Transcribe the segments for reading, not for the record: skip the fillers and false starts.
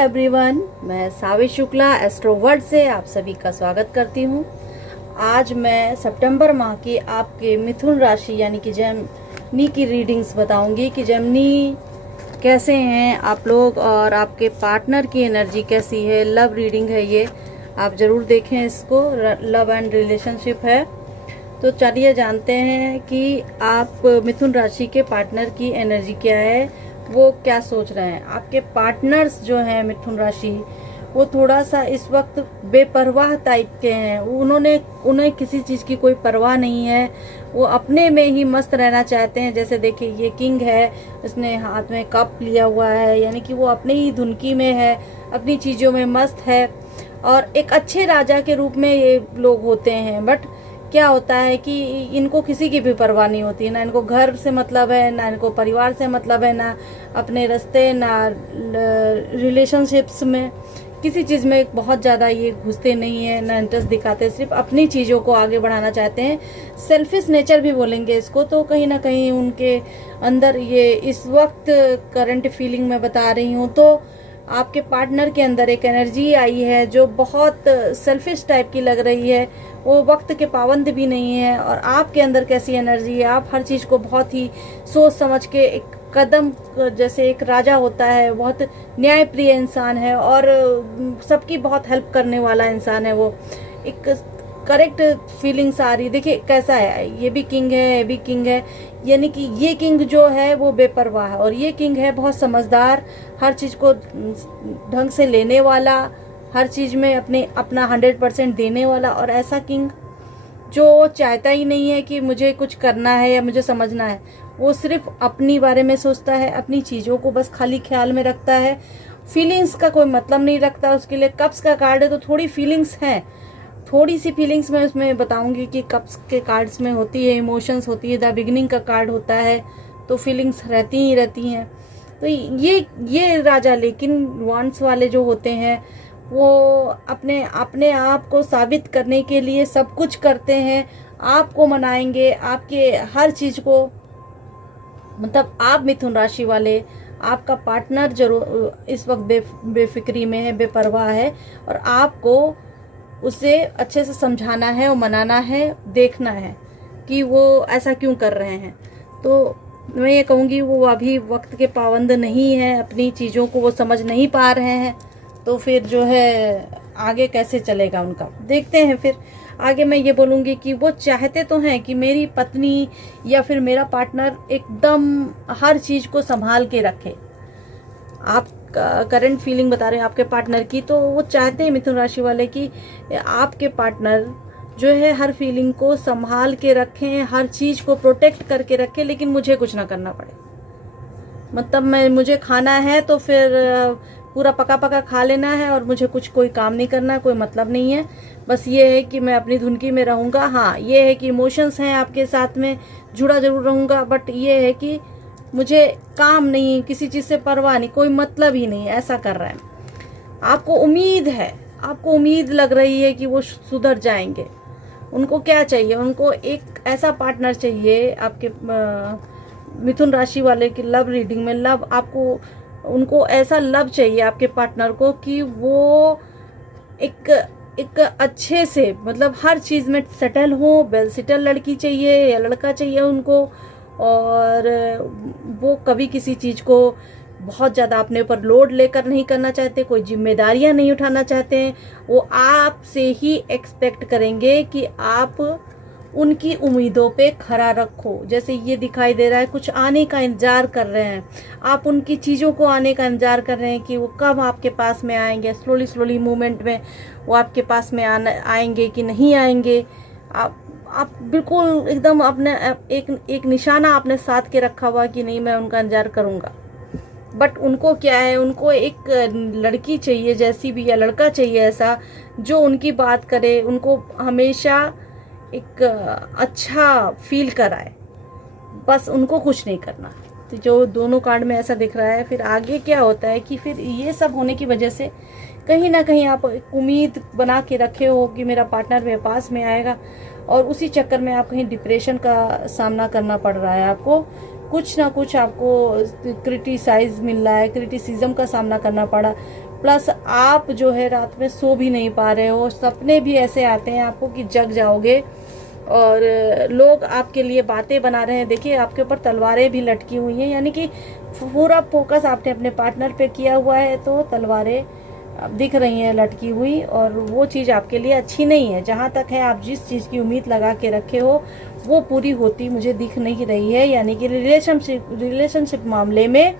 Everyone, मैं सावी शुक्ला एस्ट्रोवर्ड से आप सभी का स्वागत करती हूँ। आज मैं सितंबर माह की आपके मिथुन राशि यानी कि जेमिनी की रीडिंग्स बताऊंगी कि जेमिनी कैसे हैं आप लोग और आपके पार्टनर की एनर्जी कैसी है। लव रीडिंग है ये, आप ज़रूर देखें इसको। लव एंड रिलेशनशिप है। तो चलिए जानते हैं कि आप मिथुन राशि के पार्टनर की एनर्जी क्या है, वो क्या सोच रहे हैं। आपके पार्टनर्स जो हैं मिथुन राशि, वो थोड़ा सा इस वक्त बेपरवाह टाइप के हैं। उन्हें किसी चीज़ की कोई परवाह नहीं है। वो अपने में ही मस्त रहना चाहते हैं। जैसे देखिए, ये किंग है, उसने हाथ में कप लिया हुआ है, यानी कि वो अपनी ही धुनकी में है, अपनी चीज़ों में मस्त है। और एक अच्छे राजा के रूप में ये लोग होते हैं। बट क्या होता है कि इनको किसी की भी परवाह नहीं होती। ना इनको घर से मतलब है, ना इनको परिवार से मतलब है, ना अपने रिश्ते, ना रिलेशनशिप्स में किसी चीज़ में बहुत ज़्यादा ये घुसते नहीं है, ना इंटरेस्ट दिखाते। सिर्फ अपनी चीज़ों को आगे बढ़ाना चाहते हैं। सेल्फिश नेचर भी बोलेंगे इसको। तो कहीं ना कहीं उनके अंदर ये इस वक्त करंट फीलिंग में बता रही हूँ, तो आपके पार्टनर के अंदर एक एनर्जी आई है जो बहुत सेल्फिश टाइप की लग रही है। वो वक्त के पाबंद भी नहीं है। और आपके अंदर कैसी एनर्जी है, आप हर चीज़ को बहुत ही सोच समझ के एक कदम, जैसे एक राजा होता है, बहुत न्यायप्रिय इंसान है और सबकी बहुत हेल्प करने वाला इंसान है। वो एक करेक्ट फीलिंग्स आ रही। देखिए कैसा है, ये भी किंग है, ये भी किंग है, यानी कि ये किंग जो है वो बेपरवाह है और ये किंग है बहुत समझदार, हर चीज़ को ढंग से लेने वाला, हर चीज़ में अपना 100% देने वाला। और ऐसा किंग जो चाहता ही नहीं है कि मुझे कुछ करना है या मुझे समझना है। वो सिर्फ अपनी बारे में सोचता है, अपनी चीज़ों को बस खाली ख्याल में रखता है। फीलिंग्स का कोई मतलब नहीं रखता उसके लिए। कप्स का कार्ड है तो थोड़ी फीलिंग्स हैं, थोड़ी सी फीलिंग्स मैं उसमें बताऊंगी कि कप्स के कार्ड्स में होती है, इमोशंस होती है। द बिगिनिंग का कार्ड होता है तो फीलिंग्स रहती ही रहती हैं। तो ये राजा, लेकिन वांड्स वाले जो होते हैं वो अपने आप को साबित करने के लिए सब कुछ करते हैं। आपको मनाएंगे, आपके हर चीज़ को, मतलब आप मिथुन राशि वाले, आपका पार्टनर जरूर इस वक्त बेफिक्री में है, बेपरवाह है और आपको उसे अच्छे से समझाना है और मनाना है, देखना है कि वो ऐसा क्यों कर रहे हैं। तो मैं ये कहूँगी वो अभी वक्त के पाबंद नहीं है, अपनी चीज़ों को वो समझ नहीं पा रहे हैं। तो फिर जो है आगे कैसे चलेगा उनका, देखते हैं। फिर आगे मैं ये बोलूँगी कि वो चाहते तो हैं कि मेरी पत्नी या फिर मेरा पार्टनर एकदम हर चीज़ को संभाल के रखे। आप करंट फीलिंग बता रहे हैं आपके पार्टनर की, तो वो चाहते हैं मिथुन राशि वाले कि आपके पार्टनर जो है हर फीलिंग को संभाल के रखें, हर चीज़ को प्रोटेक्ट करके रखें, लेकिन मुझे कुछ ना करना पड़े। मतलब मुझे खाना है तो फिर पूरा पका पका खा लेना है और मुझे कोई काम नहीं करना, कोई मतलब नहीं है। बस ये है कि मैं अपनी धुनकी में रहूँगा। हाँ, ये है कि इमोशंस हैं आपके साथ में, जुड़ा जरूर रहूँगा, बट ये है कि मुझे काम नहीं, किसी चीज़ से परवाह नहीं, कोई मतलब ही नहीं, ऐसा कर रहा है। आपको उम्मीद है, आपको उम्मीद लग रही है कि वो सुधर जाएंगे। उनको क्या चाहिए, उनको एक ऐसा पार्टनर चाहिए। आपके मिथुन राशि वाले की लव रीडिंग में लव, आपको उनको ऐसा लव चाहिए आपके पार्टनर को कि वो एक अच्छे से, मतलब हर चीज़ में सेटल हो। वेल सेटल लड़की चाहिए या लड़का चाहिए उनको। और वो कभी किसी चीज़ को बहुत ज़्यादा अपने ऊपर लोड लेकर नहीं करना चाहते, कोई जिम्मेदारियां नहीं उठाना चाहते हैं। वो आपसे ही एक्सपेक्ट करेंगे कि आप उनकी उम्मीदों पे खरा रखो। जैसे ये दिखाई दे रहा है, कुछ आने का इंतज़ार कर रहे हैं आप, उनकी चीज़ों को आने का इंतज़ार कर रहे हैं कि वो कब आपके पास में आएंगे। स्लोली मूवमेंट में वो आपके पास में आएंगे कि नहीं आएंगे। आप बिल्कुल एकदम अपने एक निशाना आपने साध के रखा हुआ कि नहीं, मैं उनका इंतज़ार करूँगा। बट उनको क्या है, उनको एक लड़की चाहिए जैसी भी, या लड़का चाहिए ऐसा जो उनकी बात करे, उनको हमेशा एक अच्छा फील कराए। बस उनको कुछ नहीं करना। तो जो दोनों कार्ड में ऐसा दिख रहा है। फिर आगे क्या होता है कि फिर ये सब होने की वजह से कहीं ना कहीं आप एक उम्मीद बना के रखे हो कि मेरा पार्टनर मेरे पास में आएगा, और उसी चक्कर में आप कहीं डिप्रेशन का सामना करना पड़ रहा है आपको। कुछ ना कुछ आपको क्रिटिसाइज मिल रहा है, क्रिटिसिज्म का सामना करना पड़ प्लस आप जो है रात में सो भी नहीं पा रहे हो, सपने भी ऐसे आते हैं आपको कि जग जाओगे, और लोग आपके लिए बातें बना रहे हैं। देखिए आपके ऊपर तलवारें भी लटकी हुई हैं, यानी कि पूरा फोकस आपने अपने पार्टनर पे किया हुआ है, तो तलवारें दिख रही हैं लटकी हुई, और वो चीज़ आपके लिए अच्छी नहीं है। जहाँ तक है आप जिस चीज़ की उम्मीद लगा के रखे हो वो पूरी होती मुझे दिख नहीं रही है, यानी कि रिलेशनशिप मामले में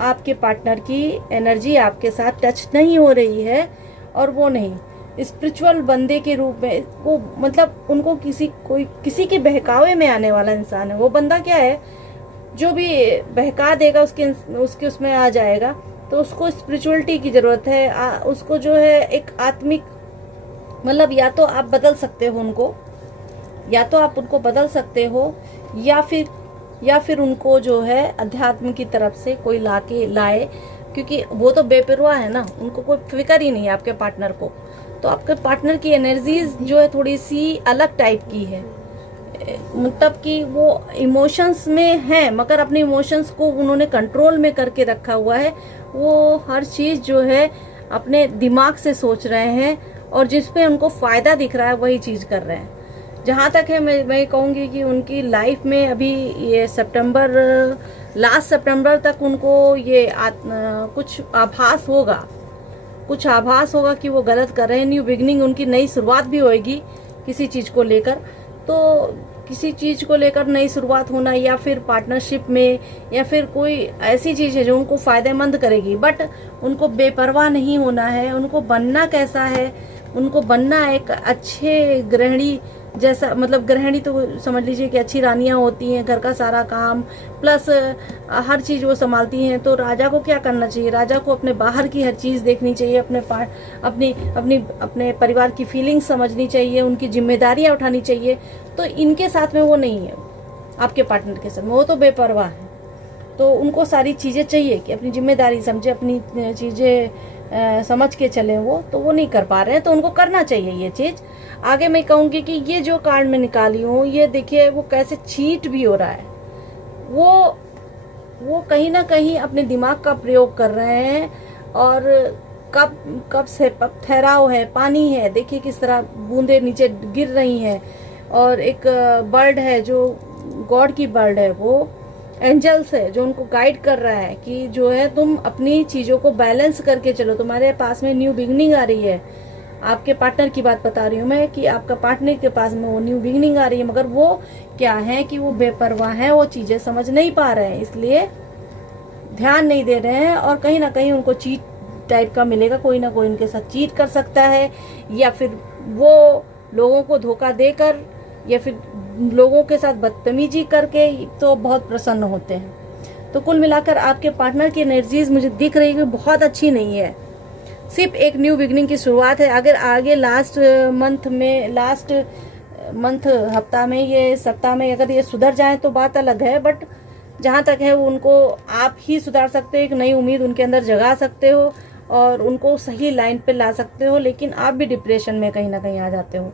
आपके पार्टनर की एनर्जी आपके साथ टच नहीं हो रही है, और वो नहीं स्पिरिचुअल बंदे के रूप में, वो मतलब उनको किसी के बहकावे में आने वाला इंसान है। वो बंदा क्या है, जो भी बहका देगा उसके उसमें आ जाएगा। तो उसको स्पिरिचुअलिटी की ज़रूरत है, उसको जो है एक आत्मिक, मतलब या तो आप बदल सकते हो उनको, या तो आप उनको बदल सकते हो, या फिर उनको जो है अध्यात्म की तरफ से कोई लाए, क्योंकि वो तो बेपरवाह है ना, उनको कोई फिक्र ही नहीं है आपके पार्टनर को। तो आपके पार्टनर की एनर्जीज जो है थोड़ी सी अलग टाइप की है, मतलब कि वो इमोशंस में है, मगर अपने इमोशंस को उन्होंने कंट्रोल में करके रखा हुआ है। वो हर चीज़ जो है अपने दिमाग से सोच रहे हैं, और जिस पे उनको फ़ायदा दिख रहा है वही चीज़ कर रहे हैं। जहाँ तक है मैं कहूँगी कि उनकी लाइफ में अभी ये लास्ट सितंबर तक उनको ये कुछ आभास होगा कि वो गलत कर रहे हैं। न्यू बिगनिंग, उनकी नई शुरुआत भी होएगी किसी चीज़ को लेकर। तो किसी चीज़ को लेकर नई शुरुआत होना, या फिर पार्टनरशिप में, या फिर कोई ऐसी चीज़ है जो उनको फ़ायदेमंद करेगी, बट उनको बेपरवाह नहीं होना है। उनको बनना कैसा है, उनको बनना एक अच्छे गृहिणी जैसा, मतलब गृहिणी तो समझ लीजिए कि अच्छी रानियां होती हैं, घर का सारा काम प्लस हर चीज़ वो संभालती हैं। तो राजा को क्या करना चाहिए, राजा को अपने बाहर की हर चीज़ देखनी चाहिए, अपने परिवार की फीलिंग्स समझनी चाहिए, उनकी जिम्मेदारियां उठानी चाहिए। तो इनके साथ में वो नहीं है, आपके पार्टनर के साथ में वो तो बेपरवाह है। तो उनको सारी चीज़ें चाहिए कि अपनी जिम्मेदारी समझे, अपनी चीज़ें समझ के चले, वो नहीं कर पा रहे हैं। तो उनको करना चाहिए ये चीज़। आगे मैं कहूँगी कि ये जो कार्ड मैं निकाली हूँ, ये देखिए वो कैसे चीट भी हो रहा है। वो कहीं ना कहीं अपने दिमाग का प्रयोग कर रहे हैं, और कब से ठहराव है, पानी है, देखिए किस तरह बूंदे नीचे गिर रही हैं। और एक बर्ड है जो गॉड की बर्ड है, वो एंजल्स है जो उनको गाइड कर रहा है कि जो है तुम अपनी चीज़ों को बैलेंस करके चलो। तुम्हारे पास में न्यू बिगनिंग आ रही है। आपके पार्टनर की बात बता रही हूँ मैं कि आपका पार्टनर के पास में वो न्यू बिगनिंग आ रही है, मगर वो क्या है कि वो बेपरवाह है, वो चीज़ें समझ नहीं पा रहे हैं, इसलिए ध्यान नहीं दे रहे हैं। और कहीं ना कहीं उनको चीट टाइप का मिलेगा, कोई ना कोई उनके साथ चीट कर सकता है, या फिर वो लोगों को धोखा देकर, या फिर लोगों के साथ बदतमीजी करके तो बहुत प्रसन्न होते हैं। तो कुल मिलाकर आपके पार्टनर की एनर्जीज मुझे दिख रही है बहुत अच्छी नहीं है, सिर्फ एक न्यू बिगनिंग की शुरुआत है। अगर आगे लास्ट मंथ हफ्ता में, ये सप्ताह में अगर ये सुधर जाए तो बात अलग है, बट जहाँ तक है उनको आप ही सुधार सकते हो, एक नई उम्मीद उनके अंदर जगा सकते हो, और उनको सही लाइन पे ला सकते हो। लेकिन आप भी डिप्रेशन में कहीं ना कहीं आ जाते हो,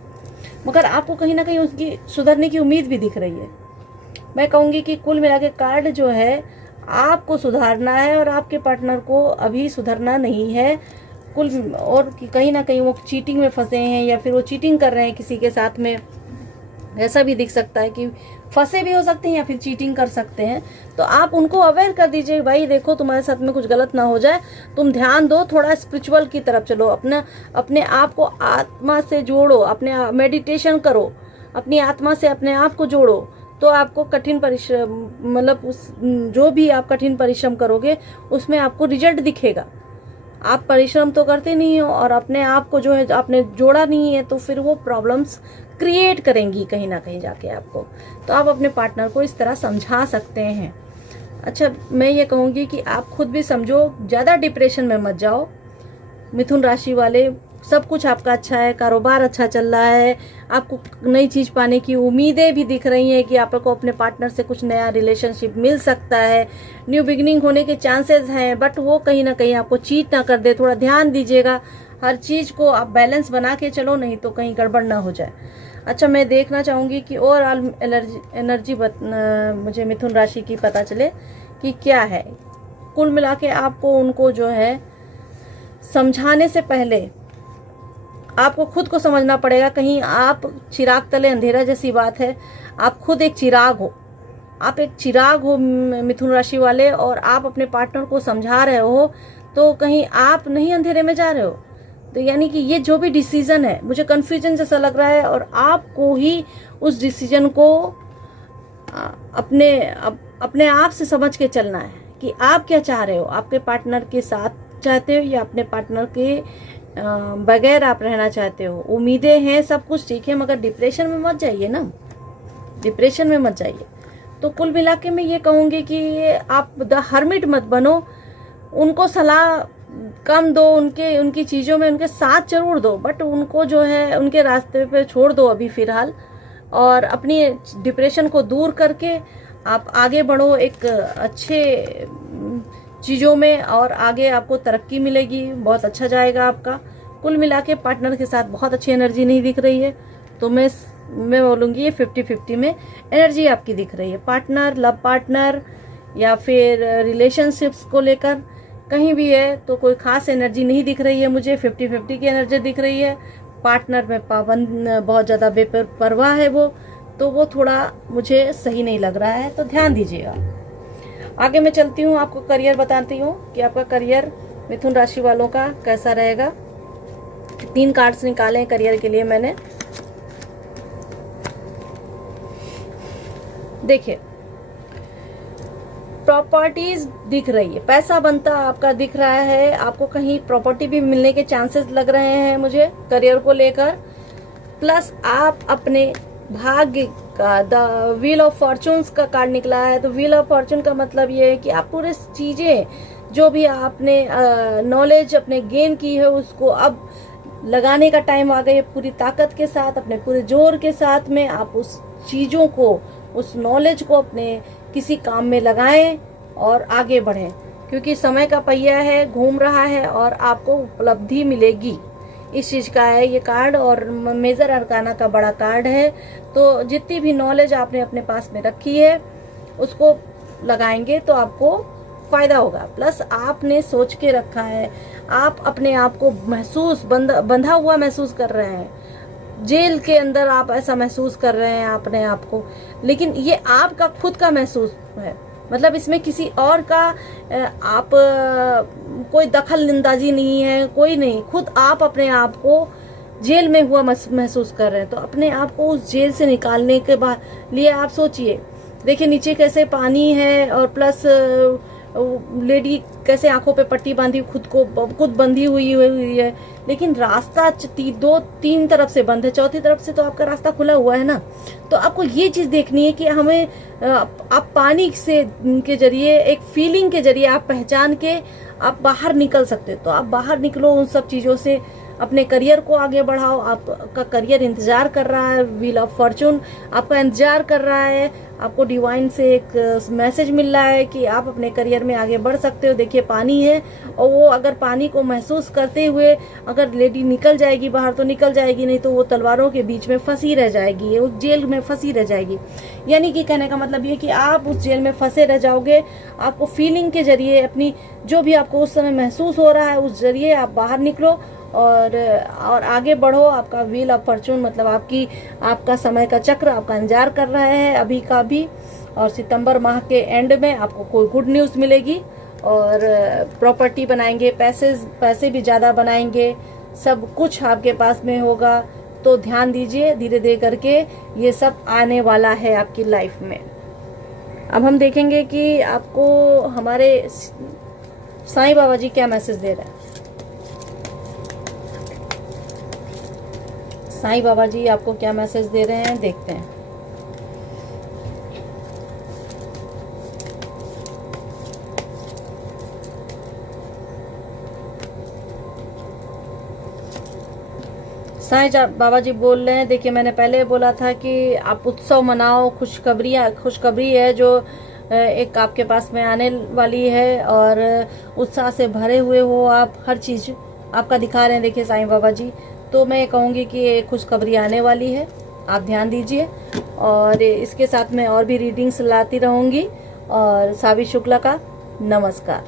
मगर आपको कहीं ना कहीं उसकी सुधरने की उम्मीद भी दिख रही है। मैं कहूँगी कि कुल मिला के कार्ड जो है, आपको सुधारना है और आपके पार्टनर को अभी सुधरना नहीं है। और कहीं ना कहीं वो चीटिंग में फंसे हैं, या फिर वो चीटिंग कर रहे हैं किसी के साथ में। ऐसा भी दिख सकता है कि फंसे भी हो सकते हैं या फिर चीटिंग कर सकते हैं। तो आप उनको अवेयर कर दीजिए, भाई देखो तुम्हारे साथ में कुछ गलत ना हो जाए, तुम ध्यान दो, थोड़ा स्पिरिचुअल की तरफ चलो, अपने आप को आत्मा से जोड़ो, अपने मेडिटेशन करो, अपनी आत्मा से अपने आप को जोड़ो। तो आपको कठिन परिश्रम, मतलब जो भी आप कठिन परिश्रम करोगे उसमें आपको रिजल्ट दिखेगा। आप परिश्रम तो करते नहीं हो और अपने आप को जो है आपने जोड़ा नहीं है, तो फिर वो प्रॉब्लम्स क्रिएट करेंगी कहीं ना कहीं जाके आपको। तो आप अपने पार्टनर को इस तरह समझा सकते हैं। अच्छा, मैं ये कहूँगी कि आप खुद भी समझो, ज़्यादा डिप्रेशन में मत जाओ। मिथुन राशि वाले, सब कुछ आपका अच्छा है, कारोबार अच्छा चल रहा है, आपको नई चीज़ पाने की उम्मीदें भी दिख रही हैं कि आपको अपने पार्टनर से कुछ नया रिलेशनशिप मिल सकता है, न्यू बिगिनिंग होने के चांसेस हैं। बट वो कहीं ना कहीं आपको चीट ना कर दे, थोड़ा ध्यान दीजिएगा। हर चीज़ को आप बैलेंस बना के चलो, नहीं तो कहीं गड़बड़ ना हो जाए। अच्छा, मैं देखना चाहूँगी कि ओवरऑल एनर्जी मुझे मिथुन राशि की पता चले कि क्या है। कुल मिला के आपको उनको जो है समझाने से पहले आपको खुद को समझना पड़ेगा। कहीं आप चिराग तले अंधेरा जैसी बात है। आप खुद एक चिराग हो, आप एक चिराग हो मिथुन राशि वाले, और आप अपने पार्टनर को समझा रहे हो तो कहीं आप नहीं अंधेरे में जा रहे हो। तो यानी कि ये जो भी डिसीजन है, मुझे कन्फ्यूजन जैसा लग रहा है, और आपको ही उस डिसीजन को अपने आप से समझ के चलना है कि आप क्या चाह रहे हो। आपके पार्टनर के साथ चाहते हो या अपने पार्टनर के बगैर आप रहना चाहते हो। उम्मीदें हैं, सब कुछ ठीक है, मगर डिप्रेशन में मत जाइए ना, डिप्रेशन में मत जाइए। तो कुल मिला के मैं ये कहूँगी कि आप द हर्मिट मत बनो। उनको सलाह कम दो, उनकी चीज़ों में उनके साथ जरूर दो, बट उनको जो है उनके रास्ते पे छोड़ दो अभी फ़िलहाल, और अपनी डिप्रेशन को दूर करके आप आगे बढ़ो एक अच्छे चीज़ों में, और आगे आपको तरक्की मिलेगी, बहुत अच्छा जाएगा आपका। कुल मिला के पार्टनर के साथ बहुत अच्छी एनर्जी नहीं दिख रही है, तो मैं बोलूँगी ये 50-50 में एनर्जी आपकी दिख रही है। पार्टनर, लव पार्टनर या फिर रिलेशनशिप्स को लेकर कहीं भी है तो कोई खास एनर्जी नहीं दिख रही है मुझे। 50-50 की एनर्जी दिख रही है। पार्टनर में पाबंद, बहुत ज़्यादा बेपरवाह है वो, तो वो थोड़ा मुझे सही नहीं लग रहा है, तो ध्यान दीजिएगा। आगे मैं चलती हूँ, आपको करियर बताती हूँ कि आपका करियर मिथुन राशि वालों का कैसा रहेगा। 3 कार्ड्स निकाले हैं करियर के लिए मैंने। देखिए, प्रॉपर्टीज दिख रही है, पैसा बनता आपका दिख रहा है, आपको कहीं प्रॉपर्टी भी मिलने के चांसेस लग रहे हैं मुझे करियर को लेकर। प्लस आप अपने भाग्य का द व्हील ऑफ फॉर्चून्स का कार्ड निकला है। तो व्हील ऑफ फॉर्चून का मतलब ये है कि आप पूरे चीजें जो भी आपने नॉलेज अपने गेन की है उसको अब लगाने का टाइम आ गया। पूरी ताकत के साथ, अपने पूरे जोर के साथ में आप उस चीजों को, उस नॉलेज को अपने किसी काम में लगाएं और आगे बढ़ें, क्योंकि समय का पहिया है, घूम रहा है और आपको उपलब्धि मिलेगी। इस चीज का है ये कार्ड, और मेजर अरकाना का बड़ा कार्ड है। तो जितनी भी नॉलेज आपने अपने पास में रखी है उसको लगाएंगे तो आपको फायदा होगा। प्लस आपने सोच के रखा है, आप अपने आप को बंधा हुआ महसूस कर रहे हैं, जेल के अंदर आप ऐसा महसूस कर रहे हैं अपने आप को, लेकिन ये आपका खुद का महसूस है। मतलब इसमें किसी और का आप कोई दखल अंदाजी नहीं है, कोई नहीं, खुद आप अपने आप को जेल में हुआ महसूस कर रहे हैं। तो अपने आप को उस जेल से निकालने के बाद लिए आप सोचिए। देखिए नीचे कैसे पानी है, और प्लस लेडी कैसे आंखों पे पट्टी बांधी खुद बंधी हुई है, लेकिन रास्ता 2-3 तरफ से बंद है, चौथी तरफ से तो आपका रास्ता खुला हुआ है ना। तो आपको ये चीज देखनी है कि हमें आप पानी से के जरिए, एक फीलिंग के जरिए आप पहचान के आप बाहर निकल सकते। तो आप बाहर निकलो उन सब चीजों से, अपने करियर को आगे बढ़ाओ। आपका करियर इंतजार कर रहा है, व्हील ऑफ फॉर्चून आपका इंतजार कर रहा है। आपको डिवाइन से एक मैसेज मिल रहा है कि आप अपने करियर में आगे बढ़ सकते हो। देखिए पानी है, और वो अगर पानी को महसूस करते हुए अगर लेडी निकल जाएगी बाहर तो निकल जाएगी, नहीं तो वो तलवारों के बीच में फंसी रह जाएगी, वो जेल में फंसी रह जाएगी। यानी कि कहने का मतलब ये कि आप उस जेल में फंसे रह जाओगे। आपको फीलिंग के जरिए, अपनी जो भी आपको उस समय महसूस हो रहा है उस जरिए आप बाहर निकलो और आगे बढ़ो। आपका व्हील ऑफ फॉर्चून मतलब आपका समय का चक्र आपका इंतजार कर रहा है अभी का भी, और सितंबर माह के एंड में आपको कोई गुड न्यूज़ मिलेगी, और प्रॉपर्टी बनाएंगे, पैसे भी ज़्यादा बनाएंगे, सब कुछ आपके पास में होगा। तो ध्यान दीजिए, धीरे धीरे करके ये सब आने वाला है आपकी लाइफ में। अब हम देखेंगे कि आपको हमारे साईं बाबा जी क्या मैसेज दे रहे हैं। साईं बाबा जी आपको क्या मैसेज दे रहे हैं, देखते हैं। साईं बाबा जी बोल रहे हैं, देखिए मैंने पहले बोला था कि आप उत्सव मनाओ, खुशखबरी है जो एक आपके पास में आने वाली है, और उत्साह से भरे हुए हो आप, हर चीज आपका दिखा रहे हैं। देखिए साईं बाबा जी, तो मैं कहूँगी कि ये खुशखबरी आने वाली है, आप ध्यान दीजिए। और इसके साथ मैं और भी रीडिंग्स लाती रहूँगी। और सावी शुक्ला का नमस्कार।